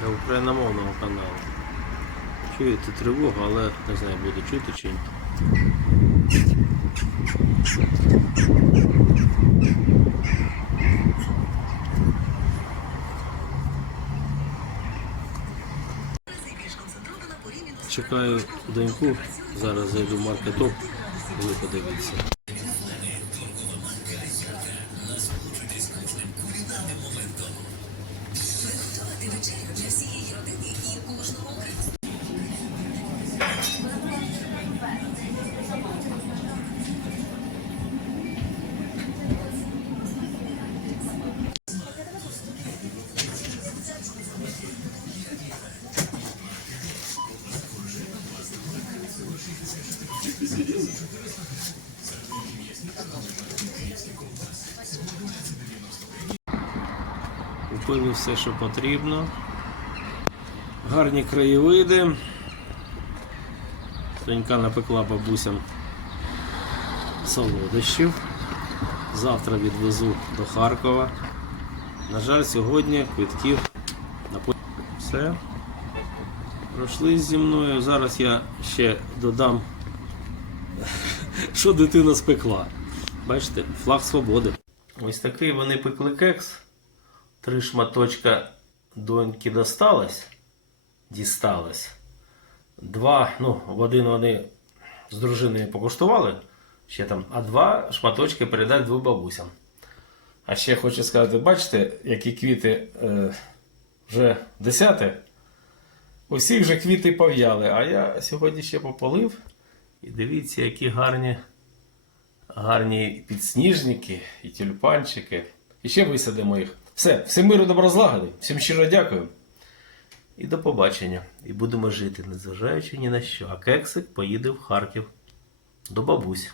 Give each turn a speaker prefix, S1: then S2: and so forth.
S1: для україномовного каналу. Чуєте тривогу, але не знаю, буде чути чи ні. Чекаю доньку, зараз зайду в маркетоп, ви подивіться приготувати вечерю для всієї родини і кожного українського. Thank you. Купили все, що потрібно. Гарні краєвиди. Донька напекла бабусям солодощів. Завтра відвезу до Харкова. На жаль, сьогодні квитків на все. Пройшли зі мною. Зараз я ще додам, що дитина спекла. Бачите, флаг свободи. Ось такий вони пекли кекс. Три шматочка доньки досталось, дісталось. Два, ну, в один вони з дружиною покуштували, ще там, а два шматочки передать двом бабусям. А ще хочу сказати, бачите, які квіти е, вже десяте. Усіх же квіти пов'яли, а я сьогодні ще пополив. І дивіться, які гарні, гарні підсніжники і тюльпанчики. І ще висадимо їх. Все, всім миру добро злагоди, всім щиро дякую. І до побачення. І будемо жити, незважаючи ні на що. А кексик поїде в Харків до бабусь.